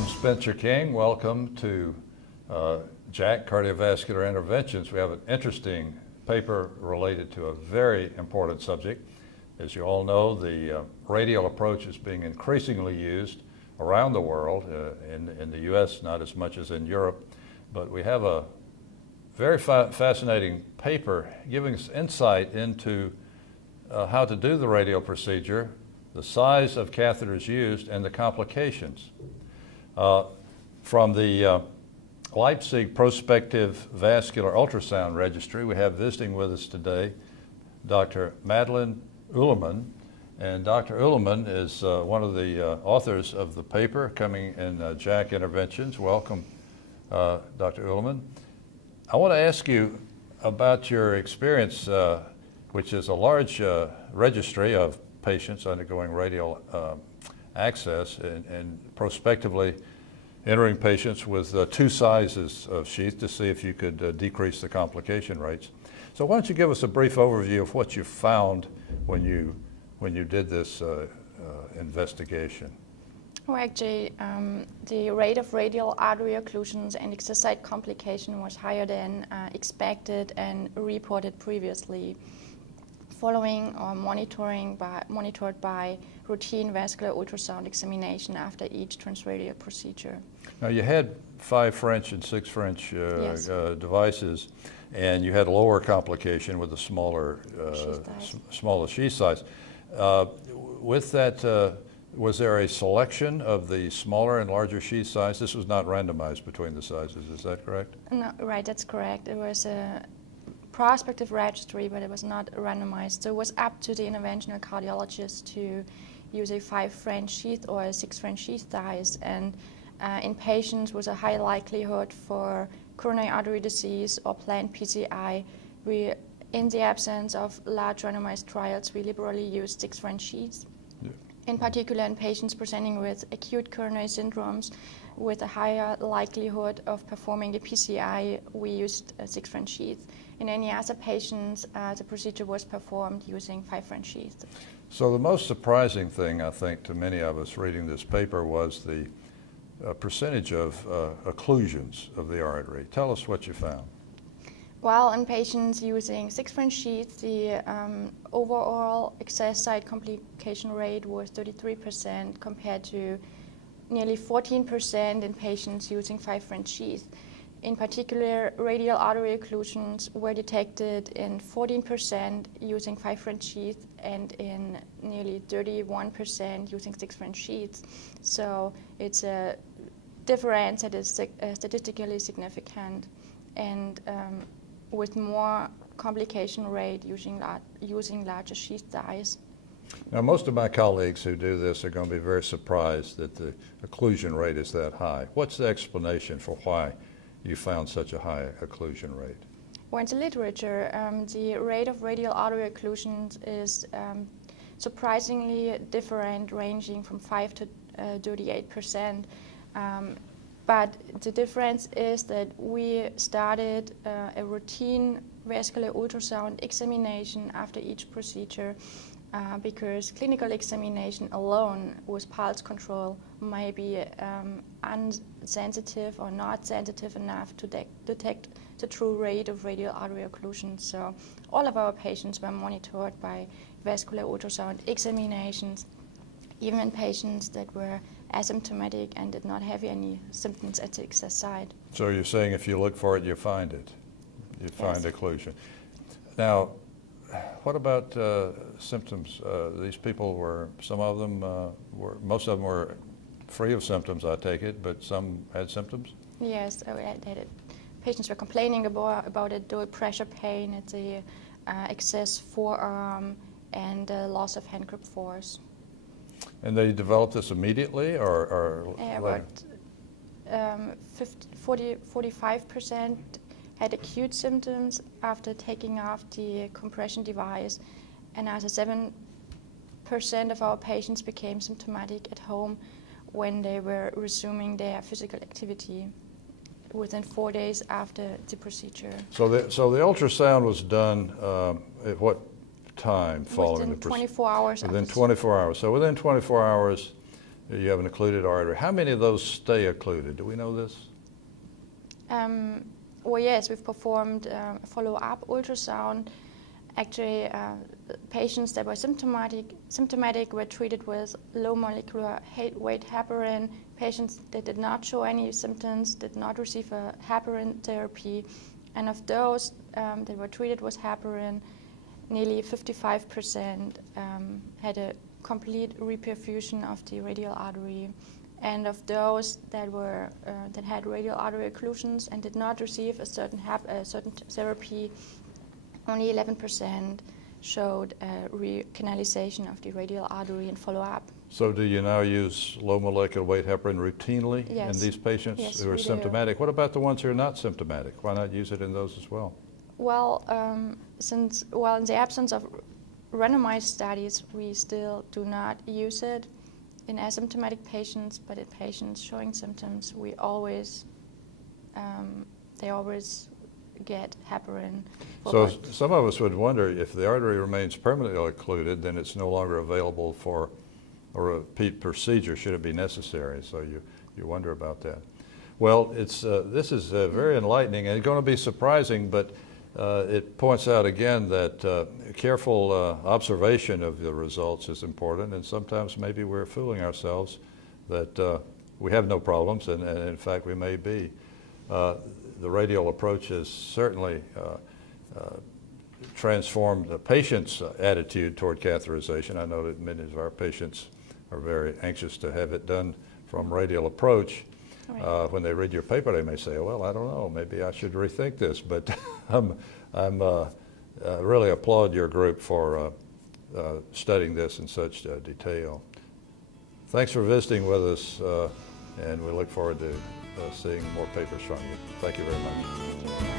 I'm Spencer King. Welcome to JACC Cardiovascular Interventions. We have an interesting paper related to a very important subject. As you all know, the radial approach is being increasingly used around the world, in the US, not as much as in Europe. But we have a very fascinating paper giving us insight into how to do the radial procedure, the size of catheters used, and the complications. From the Leipzig Prospective Vascular Ultrasound Registry, we have visiting with us today Dr. Madeleine Uleman. And Dr. Uleman is one of the authors of the paper coming in JACC Interventions. Welcome, Dr. Uleman. I want to ask you about your experience, which is a large registry of patients undergoing radial access and prospectively entering patients with two sizes of sheath to see if you could decrease the complication rates. So why don't you give us a brief overview of what you found when you did this investigation? Well, actually, the rate of radial artery occlusions and exercise complication was higher than expected and reported previously, following or monitored by routine vascular ultrasound examination after each transradial procedure. Now, you had 5 French and 6 French Yes. Devices, and you had a lower complication with a smaller sheath size. With that, was there a selection of the smaller and larger sheath size? This was not randomized between the sizes, is that correct? No, right, that's correct. It was a prospective registry, but it was not randomized. So it was up to the interventional cardiologist to use a 5 French sheath or a 6 French sheath size. And in patients with a high likelihood for coronary artery disease or planned PCI, we, in the absence of large randomized trials, we liberally used 6 French sheaths. Yeah. In particular, in patients presenting with acute coronary syndromes with a higher likelihood of performing the PCI, we used 6 French sheaths. In any other patients, the procedure was performed using 5 French sheaths. So the most surprising thing, I think, to many of us reading this paper was the percentage of occlusions of the artery. Tell us what you found. Well, in patients using 6 French sheaths, the overall excess site complication rate was 33% compared to nearly 14% in patients using 5 French sheaths. In particular, radial artery occlusions were detected in 14% using 5 French sheaths and in nearly 31% using 6 French sheaths. So it's a difference that is statistically significant, and with more complication rate using larger sheath size. Now, most of my colleagues who do this are going to be very surprised that the occlusion rate is that high. What's the explanation for why you found such a high occlusion rate? Well, in the literature, the rate of radial artery occlusions is surprisingly different, ranging from 5 to 38%. But the difference is that we started a routine vascular ultrasound examination after each procedure because clinical examination alone with pulse control may be unsensitive or not sensitive enough to detect the true rate of radial artery occlusion. So all of our patients were monitored by vascular ultrasound examinations, even in patients that were asymptomatic and did not have any symptoms at the excess site. So you're saying if you look for it, you find it. You find Yes. occlusion. Now, what about symptoms? These people were, most of them were free of symptoms, I take it, but some had symptoms? Yes, patients were complaining about it, dual pressure pain at the excess forearm and loss of hand grip force. And they developed this immediately, or about 45% had acute symptoms after taking off the compression device, and as 7% of our patients became symptomatic at home when they were resuming their physical activity within 4 days after the procedure. So the ultrasound was done at what time following the procedure? Within 24 hours. Within 24 hours. So within 24 hours, you have an occluded artery. How many of those stay occluded? Do we know this? Well, yes, we've performed follow-up ultrasound. Actually, patients that were symptomatic were treated with low molecular weight heparin. Patients that did not show any symptoms did not receive a heparin therapy. And of those that were treated with heparin, nearly 55% had a complete reperfusion of the radial artery. And of those that were that had radial artery occlusions and did not receive a certain therapy, only 11% showed recanalization of the radial artery in follow-up. So do you now use low molecular weight heparin routinely Yes. in these patients Yes, who are we do. symptomatic? What about the ones who are not symptomatic? Why not use it in those as well? Well, in the absence of randomized studies, we still do not use it in asymptomatic patients, but in patients showing symptoms, we always they always get heparin. So some of us would wonder if the artery remains permanently occluded, then it's no longer available for a repeat procedure should it be necessary. So you wonder about that. Well, this is very enlightening and going to be surprising, but it points out again that careful observation of the results is important, and sometimes maybe we're fooling ourselves that we have no problems, and in fact we may be. The radial approach has certainly transformed the patient's attitude toward catheterization. I know that many of our patients are very anxious to have it done from radial approach. Right. When they read your paper, they may say, well, I don't know, maybe I should rethink this, but I'm really applaud your group for studying this in such detail. Thanks for visiting with us, and we look forward to seeing more papers from you. Thank you very much.